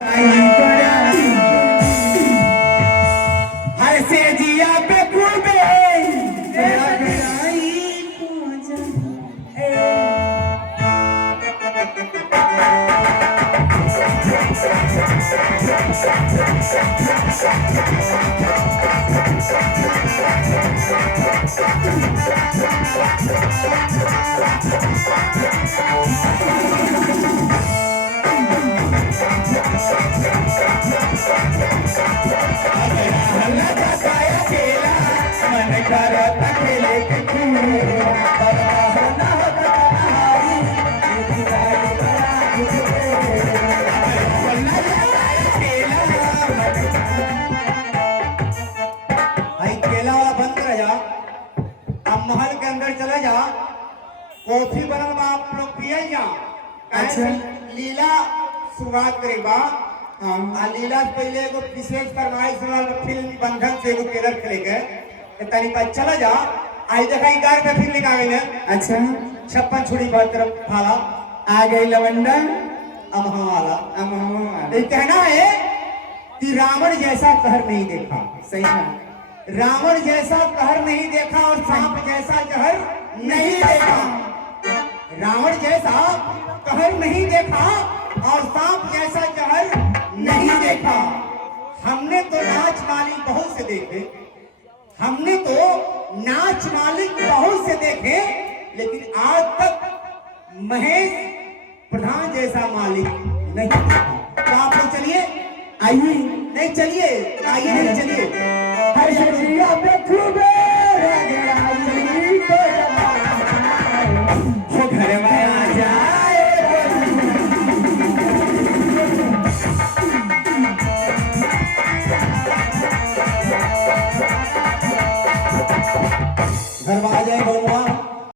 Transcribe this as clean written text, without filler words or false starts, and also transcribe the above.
हर से जिया पे खूबे मन करता खेले के खेले केला वाला बंद कर जा। अब महल के अंदर चले जा, कॉफी बनल बा, आप लोग पिए जा। अच्छा। लीला शुरुआत करे बा। लीला से पहले एगो विशेष फरमाइश फिल्म बंधन से एगो ट्रेलर खेले के तनी पर चला जा। आई देखा गार में फिल्म निकाले ने। अच्छा 56 छुरी पर तरफ भाला आ गई लवंडा अमहा वाला। अमहा ये कहना है कि रावण जैसा कहर नहीं देखा। सही है। रावण जैसा कहर नहीं देखा और सांप जैसा जहर नहीं देखा। रावण जैसा कहर नहीं देखा और सांप जैसा जहर नहीं देखा। हमने तो नाच मालिक बहुत से देखे, हमने तो नाच मालिक बहुत से देखे, लेकिन आज तक महेश प्रधान जैसा मालिक नहीं देखा। तो आप लोग चलिए, आइए नहीं चलिए, आइए नहीं चलिए। हर शरीरा पे खूबे वो घर में आ जाए। घर में आ जाए।